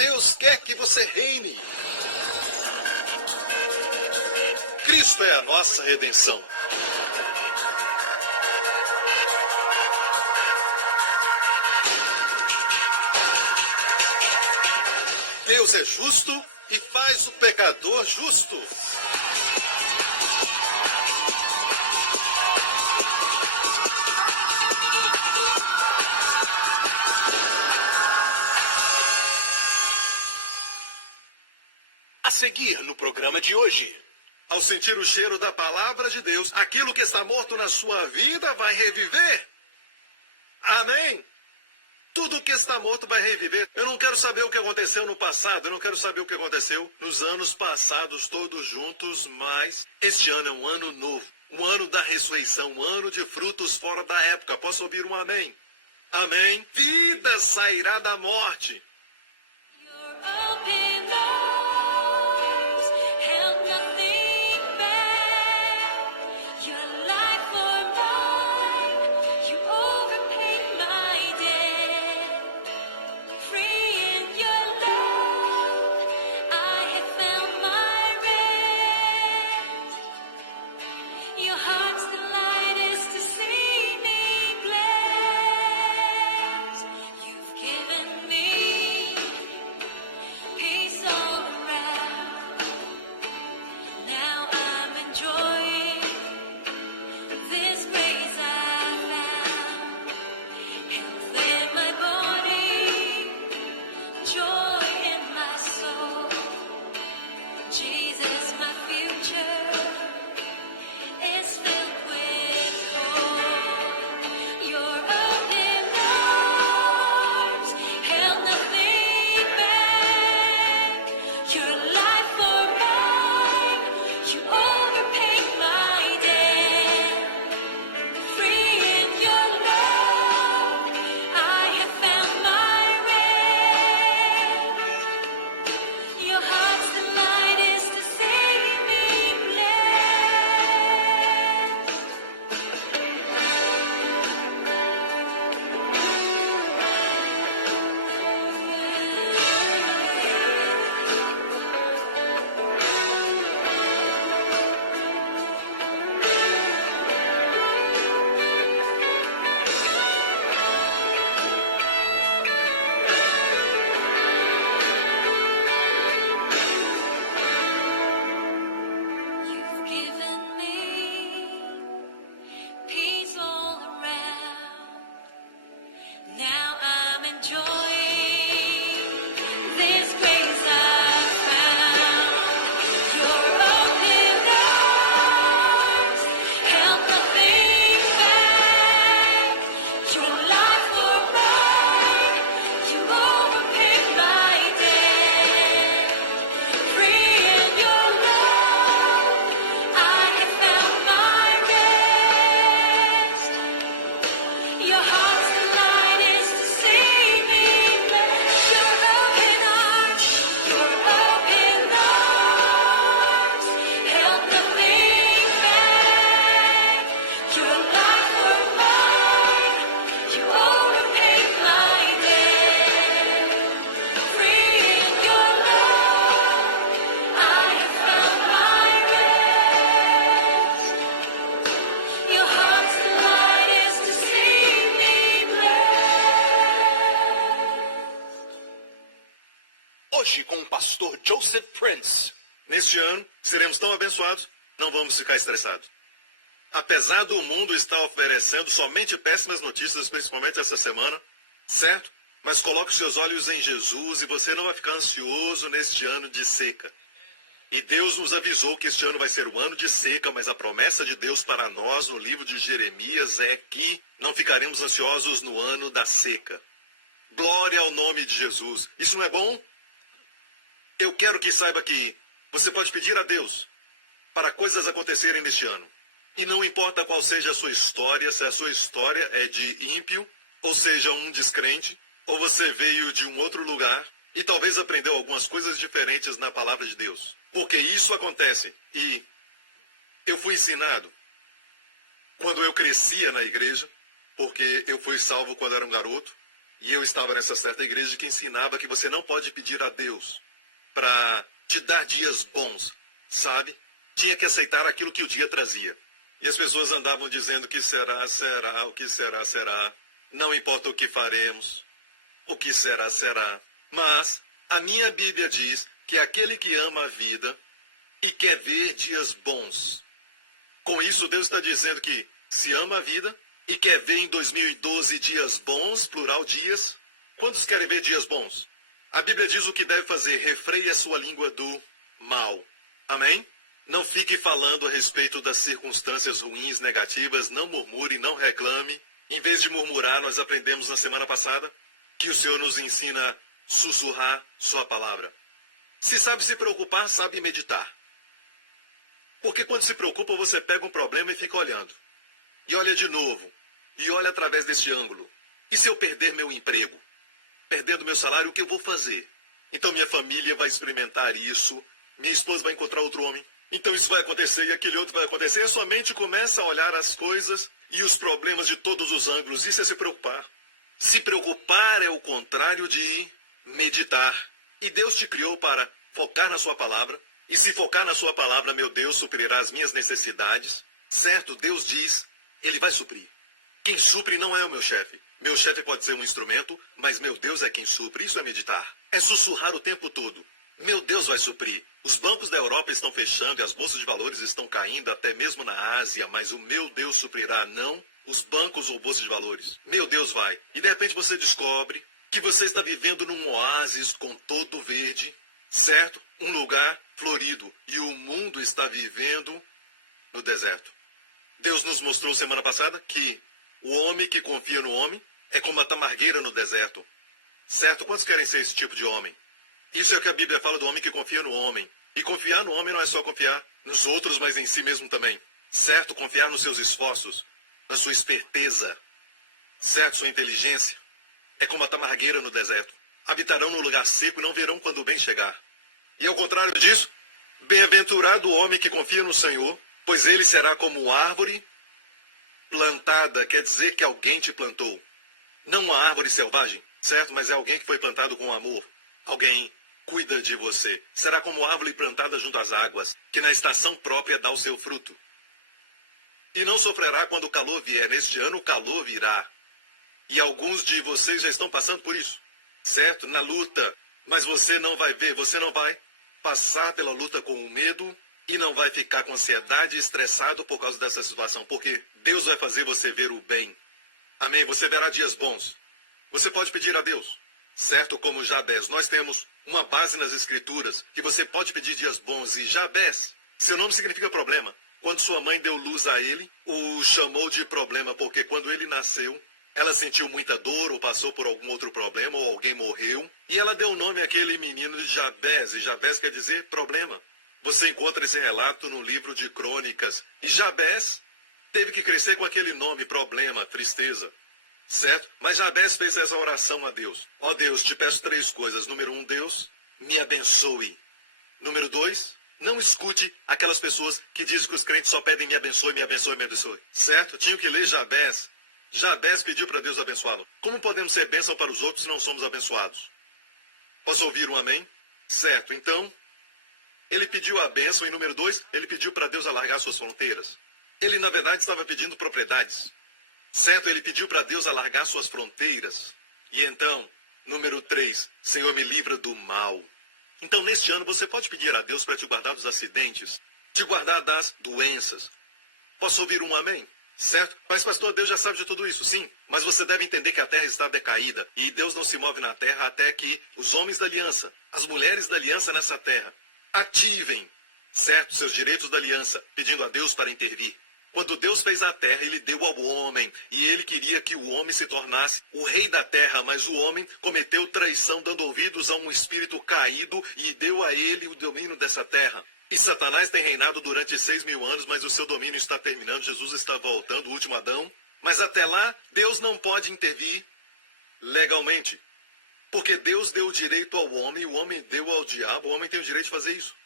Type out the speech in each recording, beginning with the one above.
Deus quer que você reine. Cristo é a nossa redenção. Deus é justo e faz o pecador justo. A seguir no programa de hoje. Ao sentir o cheiro da palavra de Deus, aquilo que está morto na sua vida vai reviver. Amém? Tudo que está morto vai reviver. Eu não quero saber o que aconteceu no passado, eu não quero saber o que aconteceu nos anos passados todos juntos, mas este ano é um ano novo, um ano da ressurreição, um ano de frutos fora da época. Posso ouvir um amém? Amém? Vida sairá da morte. Hoje com o pastor Joseph Prince. Neste ano, seremos tão abençoados, não vamos ficar estressados. Apesar do mundo estar oferecendo somente péssimas notícias, principalmente essa semana, certo? Mas coloque seus olhos em Jesus e você não vai ficar ansioso neste ano de seca. E Deus nos avisou que este ano vai ser um ano de seca, mas a promessa de Deus para nós no livro de Jeremias é que não ficaremos ansiosos no ano da seca. Glória ao nome de Jesus. Isso não é bom? Eu quero que saiba que você pode pedir a Deus para coisas acontecerem neste ano. E não importa qual seja a sua história, se a sua história é de ímpio, ou seja, um descrente, ou você veio de um outro lugar e talvez aprendeu algumas coisas diferentes na palavra de Deus. Porque isso acontece. E eu fui ensinado quando eu crescia na igreja, porque eu fui salvo quando era um garoto. E eu estava nessa certa igreja que ensinava que você não pode pedir a Deus para te dar dias bons, sabe? Tinha que aceitar aquilo que o dia trazia. E as pessoas andavam dizendo que será, será, o que será, será. Não importa o que faremos, o que será, será. Mas a minha Bíblia diz que aquele que ama a vida e quer ver dias bons. Com isso, Deus está dizendo que se ama a vida e quer ver em 2012 dias bons, plural dias. Quantos querem ver dias bons? A Bíblia diz o que deve fazer: refreie a sua língua do mal. Amém? Não fique falando a respeito das circunstâncias ruins, negativas, não murmure, não reclame. Em vez de murmurar, nós aprendemos na semana passada que o Senhor nos ensina a sussurrar sua palavra. Se sabe se preocupar, sabe meditar. Porque quando se preocupa, você pega um problema e fica olhando. E olha de novo. E olha através deste ângulo. E se eu perder meu emprego? Perdendo meu salário, o que eu vou fazer? Então minha família vai experimentar isso. Minha esposa vai encontrar outro homem. Então isso vai acontecer e aquele outro vai acontecer. E a sua mente começa a olhar as coisas e os problemas de todos os ângulos. Isso é se preocupar. Se preocupar é o contrário de meditar. E Deus te criou para focar na sua palavra. E se focar na sua palavra, meu Deus suprirá as minhas necessidades. Certo? Deus diz, Ele vai suprir. Quem supre não é o meu chefe. Meu chefe pode ser um instrumento, mas meu Deus é quem supre. Isso é meditar. É sussurrar o tempo todo. Meu Deus vai suprir. Os bancos da Europa estão fechando e as bolsas de valores estão caindo, até mesmo na Ásia, mas o meu Deus suprirá, não os bancos ou bolsas de valores. Meu Deus vai. E de repente você descobre que você está vivendo num oásis com todo verde, certo? Um lugar florido. E o mundo está vivendo no deserto. Deus nos mostrou semana passada que o homem que confia no homem é como a tamargueira no deserto. Certo? Quantos querem ser esse tipo de homem? Isso é o que a Bíblia fala do homem que confia no homem. E confiar no homem não é só confiar nos outros, mas em si mesmo também. Certo? Confiar nos seus esforços, na sua esperteza. Certo? Sua inteligência. É como a tamargueira no deserto. Habitarão no lugar seco e não verão quando o bem chegar. E ao contrário disso, bem-aventurado o homem que confia no Senhor, pois ele será como árvore plantada, quer dizer que alguém te plantou. Não uma árvore selvagem, certo? Mas é alguém que foi plantado com amor. Alguém cuida de você. Será como árvore plantada junto às águas, que na estação própria dá o seu fruto. E não sofrerá quando o calor vier. Neste ano o calor virá. E alguns de vocês já estão passando por isso, certo? Na luta. Mas você não vai ver, você não vai passar pela luta com o medo e não vai ficar com ansiedade e estressado por causa dessa situação. Porque Deus vai fazer você ver o bem. Amém? Você verá dias bons. Você pode pedir a Deus. Certo, como Jabés. Nós temos uma base nas Escrituras que você pode pedir dias bons. E Jabés, seu nome significa problema. Quando sua mãe deu luz a ele, o chamou de problema, porque quando ele nasceu, ela sentiu muita dor ou passou por algum outro problema ou alguém morreu. E ela deu o nome àquele menino de Jabés. E Jabés quer dizer problema. Você encontra esse relato no livro de Crônicas. E Jabés teve que crescer com aquele nome, problema, tristeza. Certo? Mas Jabés fez essa oração a Deus. Ó Deus, te peço 3 coisas. Número 1, Deus, me abençoe. Número 2, não escute aquelas pessoas que dizem que os crentes só pedem me abençoe, me abençoe, me abençoe. Certo? Tinha que ler Jabés. Jabés pediu para Deus abençoá-lo. Como podemos ser bênção para os outros se não somos abençoados? Posso ouvir um amém? Certo. Então, ele pediu a bênção e número 2, ele pediu para Deus alargar suas fronteiras. Ele, na verdade, estava pedindo propriedades. Certo? Ele pediu para Deus alargar suas fronteiras. E então, número 3, Senhor, me livra do mal. Então, neste ano, você pode pedir a Deus para te guardar dos acidentes, te guardar das doenças. Posso ouvir um amém? Certo? Mas, pastor, Deus já sabe de tudo isso, sim. Mas você deve entender que a terra está decaída. E Deus não se move na terra até que os homens da aliança, as mulheres da aliança nessa terra, ativem, certo, seus direitos da aliança, pedindo a Deus para intervir. Quando Deus fez a terra, Ele deu ao homem, e Ele queria que o homem se tornasse o rei da terra, mas o homem cometeu traição, dando ouvidos a um espírito caído, e deu a ele o domínio dessa terra. E Satanás tem reinado durante 6.000 anos, mas o seu domínio está terminando, Jesus está voltando, o último Adão. Mas até lá, Deus não pode intervir legalmente, porque Deus deu o direito ao homem, o homem deu ao diabo, o homem tem o direito de fazer isso.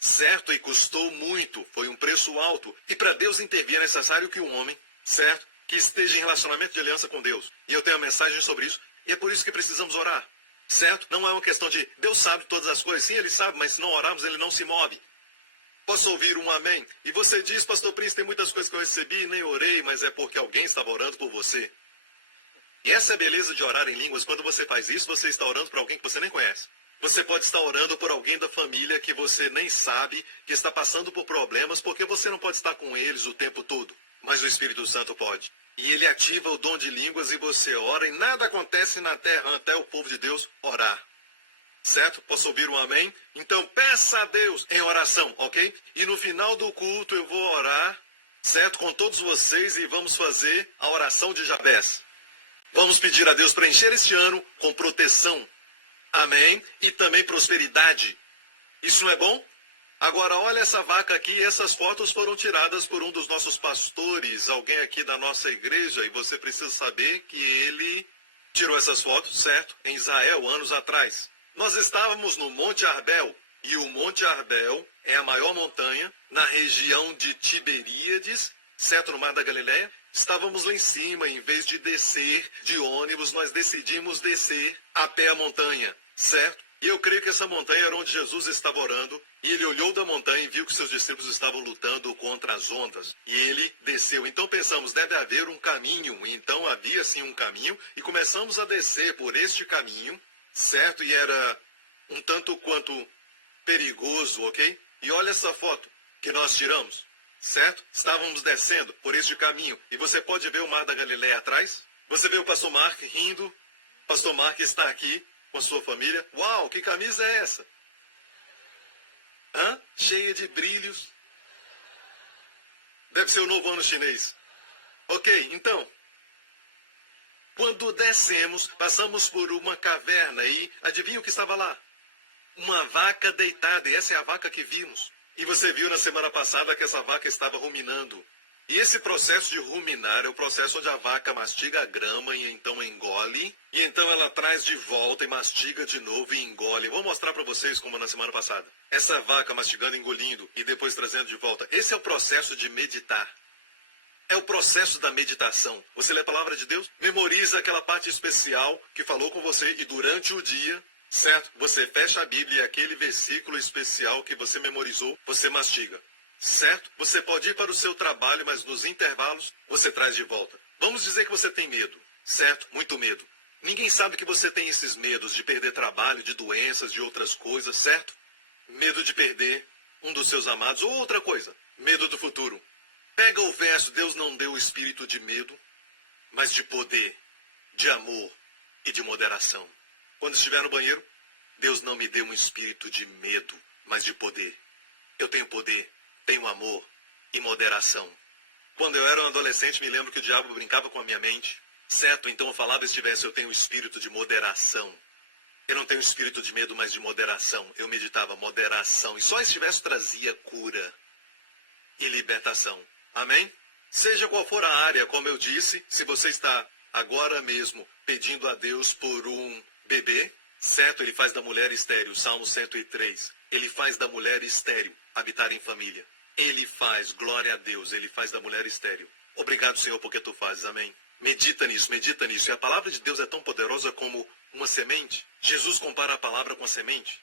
Certo, e custou muito, foi um preço alto. E para Deus intervir é necessário que um homem, certo, que esteja em relacionamento de aliança com Deus. E eu tenho uma mensagem sobre isso. E é por isso que precisamos orar, certo? Não é uma questão de Deus sabe todas as coisas. Sim, Ele sabe, mas se não orarmos, Ele não se move. Posso ouvir um amém? E você diz, pastor Prince, tem muitas coisas que eu recebi e nem orei, mas é porque alguém estava orando por você. E essa é a beleza de orar em línguas. Quando você faz isso, você está orando para alguém que você nem conhece. Você pode estar orando por alguém da família que você nem sabe, que está passando por problemas, porque você não pode estar com eles o tempo todo. Mas o Espírito Santo pode. E ele ativa o dom de línguas e você ora e nada acontece na terra até o povo de Deus orar. Certo? Posso ouvir um amém? Então peça a Deus em oração, ok? E no final do culto eu vou orar, certo? Com todos vocês e vamos fazer a oração de Jabez. Vamos pedir a Deus para encher este ano com proteção. Amém? E também prosperidade. Isso não é bom? Agora olha essa vaca aqui, essas fotos foram tiradas por um dos nossos pastores, alguém aqui da nossa igreja, e você precisa saber que ele tirou essas fotos, certo? Em Israel, anos atrás. Nós estávamos no Monte Arbel, e o Monte Arbel é a maior montanha na região de Tiberíades, certo? No Mar da Galileia. Estávamos lá em cima, em vez de descer de ônibus, nós decidimos descer a pé a montanha, certo? E eu creio que essa montanha era onde Jesus estava orando, e ele olhou da montanha e viu que seus discípulos estavam lutando contra as ondas, e ele desceu. Então pensamos, deve haver um caminho. Então havia sim um caminho, e começamos a descer por este caminho, certo? E era um tanto quanto perigoso, ok? E olha essa foto que nós tiramos, certo? Estávamos descendo por este caminho, e você pode ver o Mar da Galileia atrás. Você vê o pastor Mark rindo. O pastor Mark está aqui com a sua família. Uau, que camisa é essa? Hã? Cheia de brilhos. Deve ser o novo ano chinês. Ok, então, quando descemos, passamos por uma caverna e adivinha o que estava lá? Uma vaca deitada, e essa é a vaca que vimos. E você viu na semana passada que essa vaca estava ruminando. E esse processo de ruminar é o processo onde a vaca mastiga a grama e então engole. E então ela traz de volta e mastiga de novo e engole. Vou mostrar para vocês como na semana passada. Essa vaca mastigando, engolindo e depois trazendo de volta. Esse é o processo de meditar. É o processo da meditação. Você lê a palavra de Deus, memoriza aquela parte especial que falou com você e durante o dia, certo? Você fecha a Bíblia e aquele versículo especial que você memorizou, você mastiga. Certo? Você pode ir para o seu trabalho, mas nos intervalos você traz de volta. Vamos dizer que você tem medo, certo? Muito medo. Ninguém sabe que você tem esses medos de perder trabalho, de doenças, de outras coisas, certo? Medo de perder um dos seus amados ou outra coisa. Medo do futuro. Pega o verso, Deus não deu o espírito de medo, mas de poder, de amor e de moderação. Quando estiver no banheiro, Deus não me deu um espírito de medo, mas de poder. Eu tenho poder. Tenho amor e moderação. Quando eu era um adolescente, me lembro que o diabo brincava com a minha mente. Certo? Então eu falava estivesse, eu tenho um espírito de moderação. Eu não tenho espírito de medo, mas de moderação. Eu meditava moderação. E só estivesse trazia cura e libertação. Amém? Seja qual for a área, como eu disse, se você está agora mesmo pedindo a Deus por um bebê, certo? Ele faz da mulher estéril. Salmo 103. Ele faz da mulher estéril habitar em família. Ele faz, glória a Deus, ele faz da mulher estéril. Obrigado, Senhor, porque tu fazes, amém? Medita nisso, medita nisso. E a palavra de Deus é tão poderosa como uma semente. Jesus compara a palavra com a semente.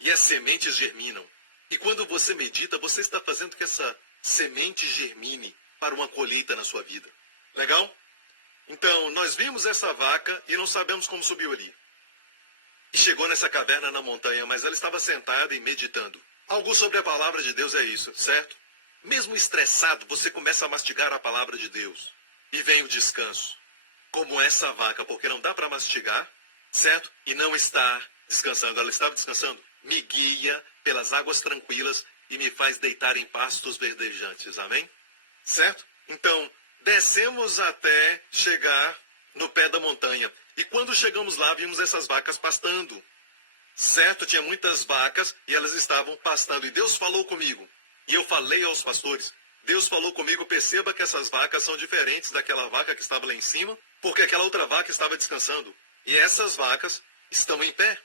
E as sementes germinam. E quando você medita, você está fazendo que essa semente germine para uma colheita na sua vida. Legal? Então, nós vimos essa vaca e não sabemos como subiu ali. E chegou nessa caverna na montanha, mas ela estava sentada e meditando. Algo sobre a palavra de Deus é isso, certo? Mesmo estressado, você começa a mastigar a palavra de Deus. E vem o descanso. Como essa vaca, porque não dá para mastigar, certo? E não estar descansando. Ela estava descansando. Me guia pelas águas tranquilas e me faz deitar em pastos verdejantes. Amém? Certo? Então, descemos até chegar no pé da montanha. E quando chegamos lá, vimos essas vacas pastando. Certo? Tinha muitas vacas e elas estavam pastando. E Deus falou comigo. E eu falei aos pastores. Deus falou comigo, perceba que essas vacas são diferentes daquela vaca que estava lá em cima, porque aquela outra vaca estava descansando. E essas vacas estão em pé.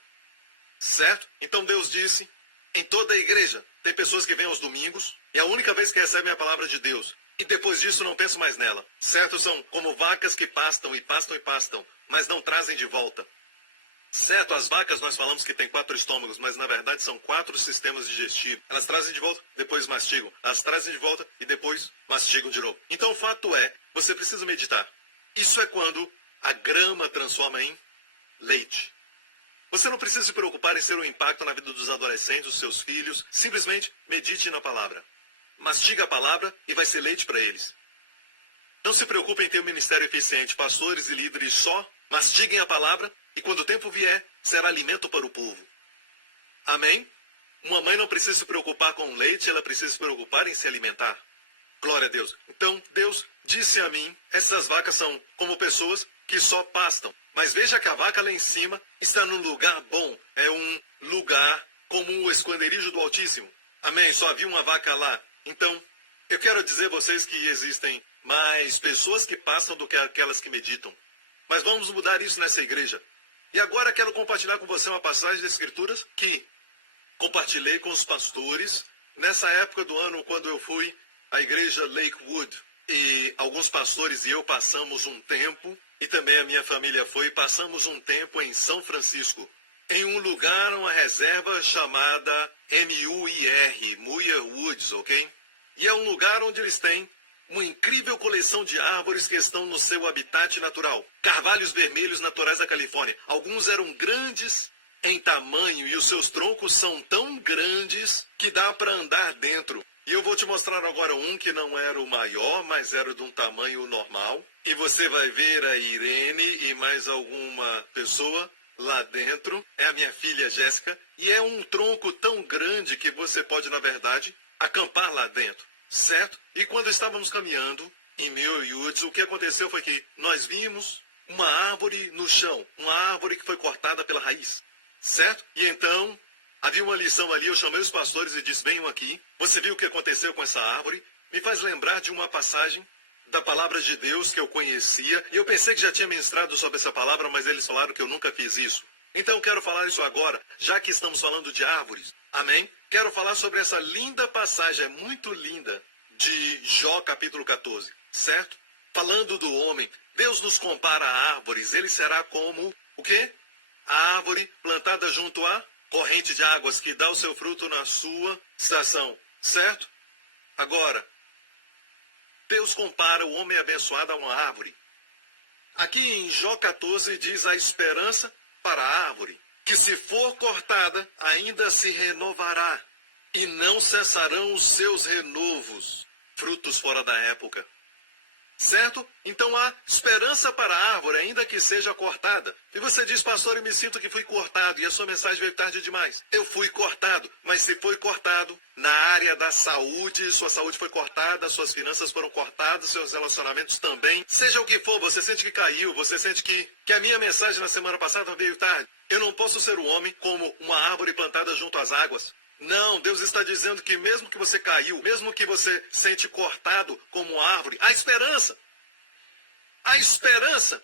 Certo? Então Deus disse, em toda a igreja, tem pessoas que vêm aos domingos, e a única vez que recebem a palavra de Deus. E depois disso não penso mais nela. Certo? São como vacas que pastam e pastam e pastam. mas não trazem de volta. Certo, as vacas nós falamos que tem 4 estômagos, mas na verdade são 4 sistemas digestivos. Elas trazem de volta, depois mastigam. Elas trazem de volta e depois mastigam de novo. Então o fato é, você precisa meditar. Isso é quando a grama transforma em leite. Você não precisa se preocupar em ser um impacto na vida dos adolescentes, dos seus filhos. Simplesmente medite na palavra. Mastiga a palavra e vai ser leite para eles. Não se preocupe em ter um ministério eficiente. Pastores e líderes só mastiguem a palavra e quando o tempo vier, será alimento para o povo. Amém? Uma mãe não precisa se preocupar com leite, ela precisa se preocupar em se alimentar. Glória a Deus. Então, Deus disse a mim, essas vacas são como pessoas que só pastam. Mas veja que a vaca lá em cima está num lugar bom. É um lugar como o esconderijo do Altíssimo. Amém? Só havia uma vaca lá. Então, eu quero dizer a vocês que existem mais pessoas que passam do que aquelas que meditam. Mas vamos mudar isso nessa igreja. E agora quero compartilhar com você uma passagem das Escrituras que compartilhei com os pastores nessa época do ano quando eu fui à igreja Lakewood. E alguns pastores e eu passamos um tempo, e também a minha família foi, passamos um tempo em São Francisco, em um lugar, uma reserva chamada MUIR, Muir Woods, ok? E é um lugar onde eles têm uma incrível coleção de árvores que estão no seu habitat natural. Carvalhos vermelhos naturais da Califórnia. Alguns eram grandes em tamanho e os seus troncos são tão grandes que dá para andar dentro. E eu vou te mostrar agora um que não era o maior, mas era de um tamanho normal. E você vai ver a Irene e mais alguma pessoa lá dentro. É a minha filha Jéssica. E é um tronco tão grande que você pode, na verdade, acampar lá dentro. Certo? E quando estávamos caminhando em Muir Woods, o que aconteceu foi que nós vimos uma árvore no chão. Uma árvore que foi cortada pela raiz. Certo? E então, havia uma lição ali, eu chamei os pastores e disse, venham aqui. Você viu o que aconteceu com essa árvore? Me faz lembrar de uma passagem da palavra de Deus que eu conhecia. E eu pensei que já tinha ministrado sobre essa palavra, mas eles falaram que eu nunca fiz isso. Então quero falar isso agora, já que estamos falando de árvores. Amém? Quero falar sobre essa linda passagem, é muito linda, de Jó capítulo 14, certo? Falando do homem, Deus nos compara a árvores, ele será como, o quê? A árvore plantada junto à corrente de águas, que dá o seu fruto na sua estação, certo? Agora, Deus compara o homem abençoado a uma árvore. Aqui em Jó 14 diz a esperança para a árvore, que se for cortada, ainda se renovará, e não cessarão os seus renovos, frutos fora da época. Certo? Então há esperança para a árvore, ainda que seja cortada. E você diz, pastor, eu me sinto que fui cortado, e a sua mensagem veio tarde demais. Eu fui cortado, mas se foi cortado na área da saúde, sua saúde foi cortada, suas finanças foram cortadas, seus relacionamentos também. Seja o que for, você sente que caiu, você sente que a minha mensagem na semana passada veio tarde. Eu não posso ser um homem como uma árvore plantada junto às águas. Não, Deus está dizendo que mesmo que você caiu, mesmo que você sente cortado como árvore, há esperança. Há esperança.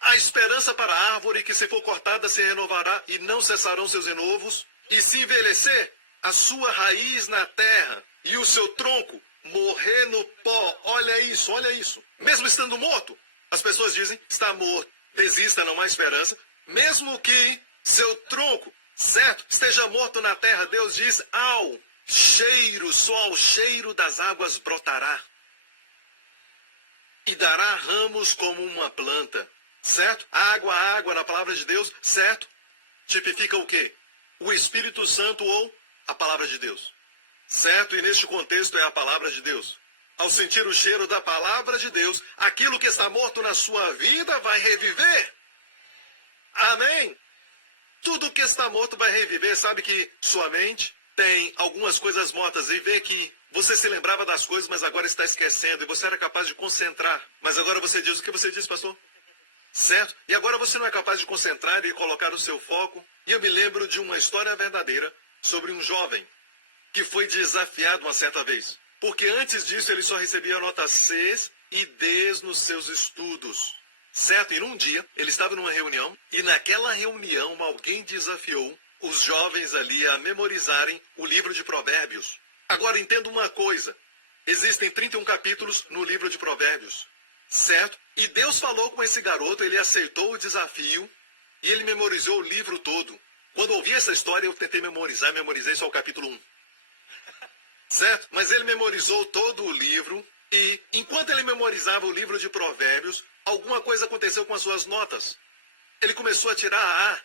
Há esperança para a árvore que se for cortada se renovará e não cessarão seus renovos. E se envelhecer, a sua raiz na terra e o seu tronco morrer no pó. Olha isso, olha isso. Mesmo estando morto, as pessoas dizem, está morto. Desista, não há esperança. Mesmo que seu tronco, certo, esteja morto na terra, Deus diz, ao cheiro, só ao cheiro das águas brotará. E dará ramos como uma planta, certo? Água na palavra de Deus, certo? Tipifica o quê? O Espírito Santo ou a palavra de Deus, certo? E neste contexto é a palavra de Deus. Ao sentir o cheiro da palavra de Deus, aquilo que está morto na sua vida vai reviver. Amém? Tudo que está morto vai reviver. Sabe que sua mente tem algumas coisas mortas e vê que você se lembrava das coisas, mas agora está esquecendo. E você era capaz de concentrar. Mas agora você diz, o que você disse, pastor? Certo? E agora você não é capaz de concentrar e colocar o seu foco. E eu me lembro de uma história verdadeira sobre um jovem que foi desafiado uma certa vez. Porque antes disso ele só recebia nota Cs e Ds nos seus estudos. Certo? E num dia, ele estava numa reunião, e naquela reunião alguém desafiou os jovens ali a memorizarem o livro de Provérbios. Agora entenda uma coisa, existem 31 capítulos no livro de Provérbios. certo? E Deus falou com esse garoto, ele aceitou o desafio e ele memorizou o livro todo. Quando eu ouvi essa história, eu tentei memorizei só o capítulo 1. Certo? Mas ele memorizou todo o livro e, enquanto ele memorizava o livro de Provérbios, alguma coisa aconteceu com as suas notas. Ele começou a tirar A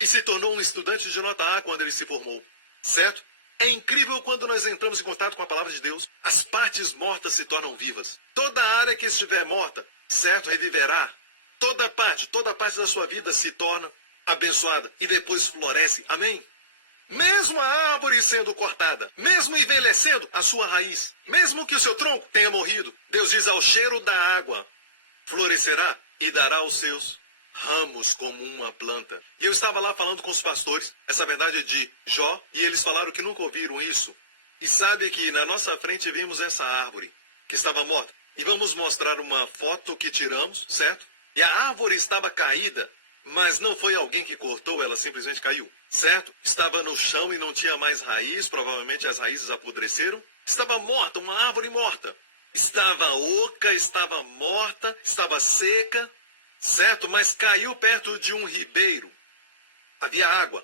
e se tornou um estudante de nota A quando ele se formou. Certo? É incrível quando nós entramos em contato com a palavra de Deus, as partes mortas se tornam vivas. Toda área que estiver morta, certo, reviverá. Toda parte da sua vida se torna abençoada e depois floresce. Amém? Mesmo a árvore sendo cortada, mesmo envelhecendo a sua raiz, mesmo que o seu tronco tenha morrido, Deus diz: ao cheiro da água florescerá e dará os seus ramos como uma planta. E eu estava lá falando com os pastores, essa verdade é de Jó, e eles falaram que nunca ouviram isso. E sabe que na nossa frente vimos essa árvore que estava morta. E vamos mostrar uma foto que tiramos, certo? E a árvore estava caída, mas não foi alguém que cortou, ela simplesmente caiu, certo? Estava no chão e não tinha mais raiz, provavelmente as raízes apodreceram. Estava morta, uma árvore morta. Estava oca, estava morta, estava seca, certo? Mas caiu perto de um ribeiro. Havia água.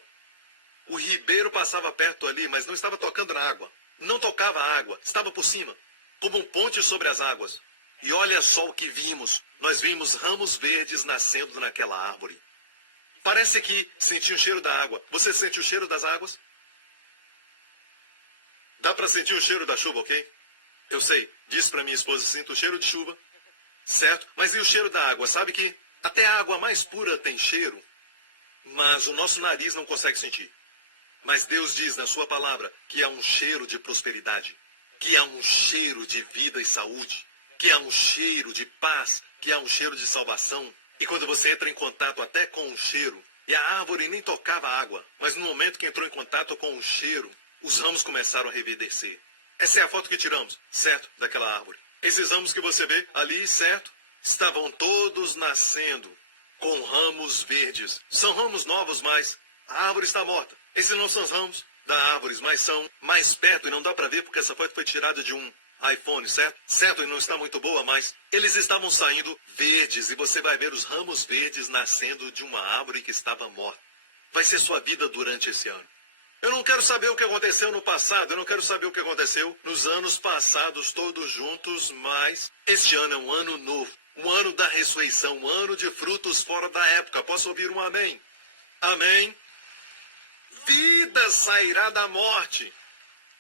O ribeiro passava perto ali, mas não estava tocando na água. Não tocava a água, estava por cima, como um ponte sobre as águas. E olha só o que vimos. Nós vimos ramos verdes nascendo naquela árvore. Parece que senti o cheiro da água. Você sente o cheiro das águas? Dá para sentir o cheiro da chuva, ok? Eu sei, disse para minha esposa, sinto o cheiro de chuva, certo? Mas e o cheiro da água? Sabe que até a água mais pura tem cheiro, mas o nosso nariz não consegue sentir. Mas Deus diz na sua palavra que há um cheiro de prosperidade, que há um cheiro de vida e saúde, que há um cheiro de paz, que há um cheiro de salvação. E quando você entra em contato até com o cheiro, e a árvore nem tocava a água, mas no momento que entrou em contato com o cheiro, os ramos começaram a reverdecer. Essa é a foto que tiramos, certo? Daquela árvore. Esses ramos que você vê ali, certo? Estavam todos nascendo com ramos verdes. São ramos novos, mas a árvore está morta. Esses não são os ramos da árvore, mas são mais perto e não dá para ver porque essa foto foi tirada de um iPhone, certo? Certo, e não está muito boa, mas eles estavam saindo verdes e você vai ver os ramos verdes nascendo de uma árvore que estava morta. Vai ser sua vida durante esse ano. Eu não quero saber o que aconteceu no passado, eu não quero saber o que aconteceu nos anos passados todos juntos, mas este ano é um ano novo, um ano da ressurreição, um ano de frutos fora da época. Posso ouvir um amém? Amém. Vida sairá da morte,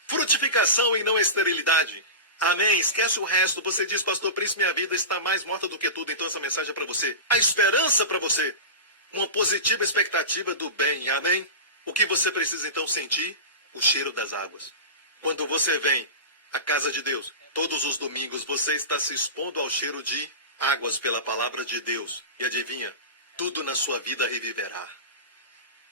frutificação e não esterilidade. Amém. Esquece o resto. Você diz, pastor Príncipe, minha vida está mais morta do que tudo, então essa mensagem é para você. A esperança para você, uma positiva expectativa do bem. Amém. O que você precisa então sentir? O cheiro das águas. Quando você vem à casa de Deus, todos os domingos, você está se expondo ao cheiro de águas pela palavra de Deus. E adivinha? Tudo na sua vida reviverá.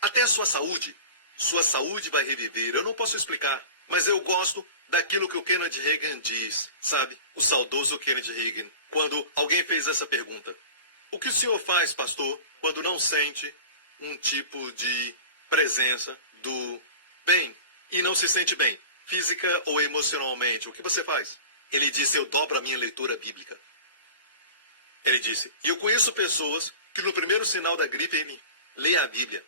Até a sua saúde. Sua saúde vai reviver. Eu não posso explicar, mas eu gosto daquilo que o Kenneth Hagin diz, sabe? O saudoso Kenneth Hagin. Quando alguém fez essa pergunta. O que o senhor faz, pastor, quando não sente um tipo de presença do bem e não se sente bem, física ou emocionalmente? O que você faz? Ele disse, eu dobro a minha leitura bíblica. Ele disse, e eu conheço pessoas que no primeiro sinal da gripe ele lê a Bíblia.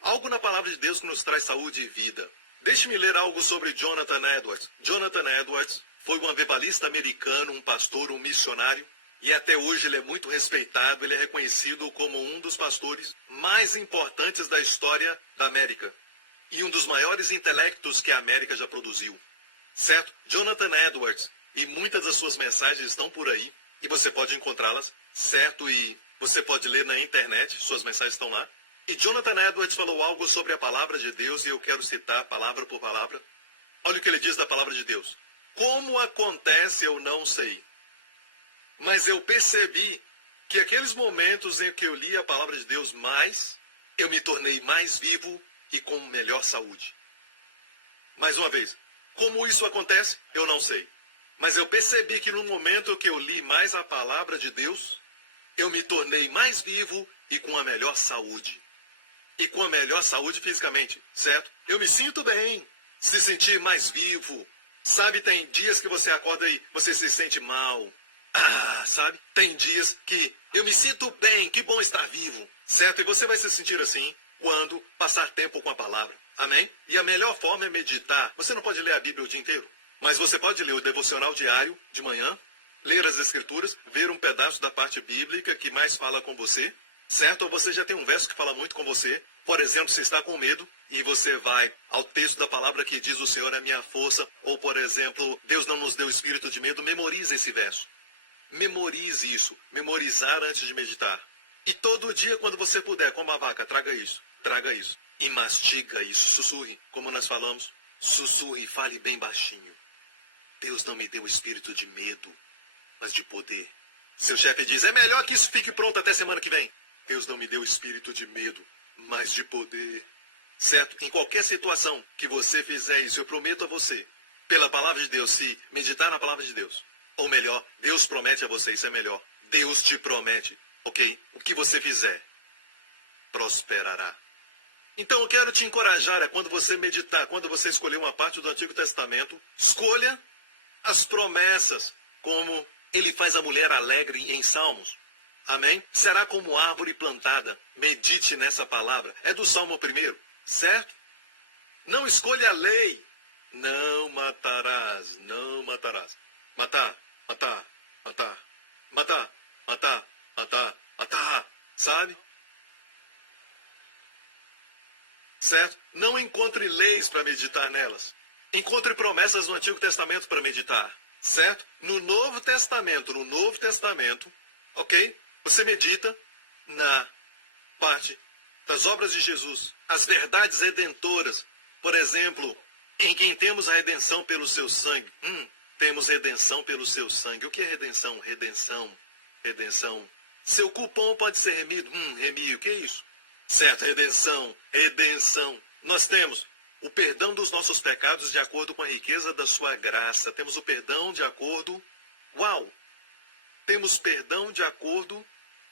Algo na palavra de Deus que nos traz saúde e vida. Deixe-me ler algo sobre Jonathan Edwards. Jonathan Edwards foi um avivalista americano, um pastor, um missionário. E até hoje ele é muito respeitado, ele é reconhecido como um dos pastores mais importantes da história da América. E um dos maiores intelectos que a América já produziu. Certo? Jonathan Edwards. E muitas das suas mensagens estão por aí. E você pode encontrá-las. Certo? E você pode ler na internet. Suas mensagens estão lá. E Jonathan Edwards falou algo sobre a palavra de Deus. E eu quero citar palavra por palavra. Olha o que ele diz da palavra de Deus. Como acontece, eu não sei. Mas eu percebi que aqueles momentos em que eu li a palavra de Deus mais, eu me tornei mais vivo e com melhor saúde. Mais uma vez, como isso acontece, eu não sei. Mas eu percebi que no momento que eu li mais a palavra de Deus, eu me tornei mais vivo e com a melhor saúde. E com a melhor saúde fisicamente, certo? Eu me sinto bem, se sentir mais vivo. Sabe, tem dias que você acorda e você se sente mal. Sabe? Tem dias que eu me sinto bem, que bom estar vivo, certo? E você vai se sentir assim quando passar tempo com a palavra. Amém? E a melhor forma é meditar. Você não pode ler a Bíblia o dia inteiro, mas você pode ler o devocional diário de manhã, ler as Escrituras, ver um pedaço da parte bíblica que mais fala com você, certo? Ou você já tem um verso que fala muito com você. Por exemplo, você está com medo e você vai ao texto da palavra que diz: o Senhor é minha força. Ou, por exemplo, Deus não nos deu espírito de medo. Memorize esse verso. Memorize isso. Memorizar antes de meditar. E todo dia, quando você puder, como a vaca, traga isso. Traga isso. E mastiga isso. Sussurre, como nós falamos. Sussurre e fale bem baixinho. Deus não me deu espírito de medo, mas de poder. Seu chefe diz: é melhor que isso fique pronto até semana que vem. Deus não me deu espírito de medo, mas de poder. Certo? Em qualquer situação que você fizer isso, eu prometo a você, pela palavra de Deus, se meditar na palavra de Deus, ou melhor, Deus promete a você, isso é melhor. Deus te promete, ok? O que você fizer, prosperará. Então eu quero te encorajar, quando você meditar, quando você escolher uma parte do Antigo Testamento, escolha as promessas, como ele faz a mulher alegre em Salmos. Amém? Será como árvore plantada. Medite nessa palavra. É do Salmo 1, certo? Não escolha a lei. Não matarás, não matarás. Matar, matar, matar. Matar, matar, matar, matar. Sabe? Certo? Não encontre leis para meditar nelas. Encontre promessas no Antigo Testamento para meditar. Certo? No Novo Testamento, ok? Você medita na parte das obras de Jesus, as verdades redentoras. Por exemplo, em quem temos a redenção pelo seu sangue. Temos redenção pelo seu sangue. O que é redenção? Redenção. Seu cupom pode ser remido. Remir, o que é isso? Certo, redenção. Nós temos o perdão dos nossos pecados de acordo com a riqueza da sua graça. Temos o perdão de acordo... Temos perdão de acordo...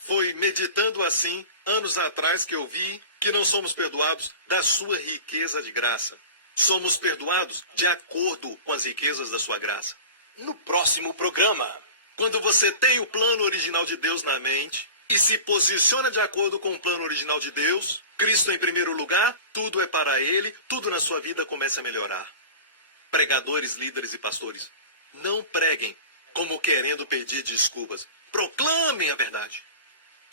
Foi meditando assim, anos atrás, que eu vi que não somos perdoados da sua riqueza de graça. Somos perdoados de acordo com as riquezas da sua graça. No próximo programa, quando você tem o plano original de Deus na mente e se posiciona de acordo com o plano original de Deus, Cristo em primeiro lugar, tudo é para Ele, tudo na sua vida começa a melhorar. Pregadores, líderes e pastores, não preguem como querendo pedir desculpas. Proclamem a verdade.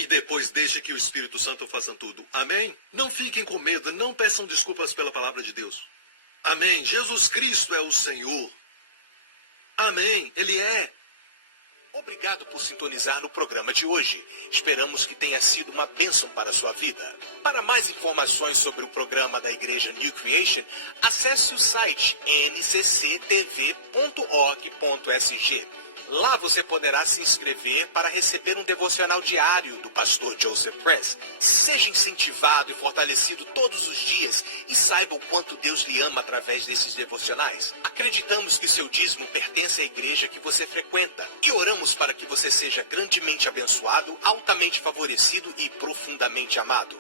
E depois deixe que o Espírito Santo faça tudo. Amém? Não fiquem com medo, não peçam desculpas pela palavra de Deus. Amém? Jesus Cristo é o Senhor. Amém? Ele é. Obrigado por sintonizar no programa de hoje. Esperamos que tenha sido uma bênção para a sua vida. Para mais informações sobre o programa da Igreja New Creation, acesse o site ncctv.org.sg. Lá você poderá se inscrever para receber um devocional diário do pastor Joseph Press. Seja incentivado e fortalecido todos os dias e saiba o quanto Deus lhe ama através desses devocionais. Acreditamos que seu dízimo pertence à igreja que você frequenta e oramos para que você seja grandemente abençoado, altamente favorecido e profundamente amado.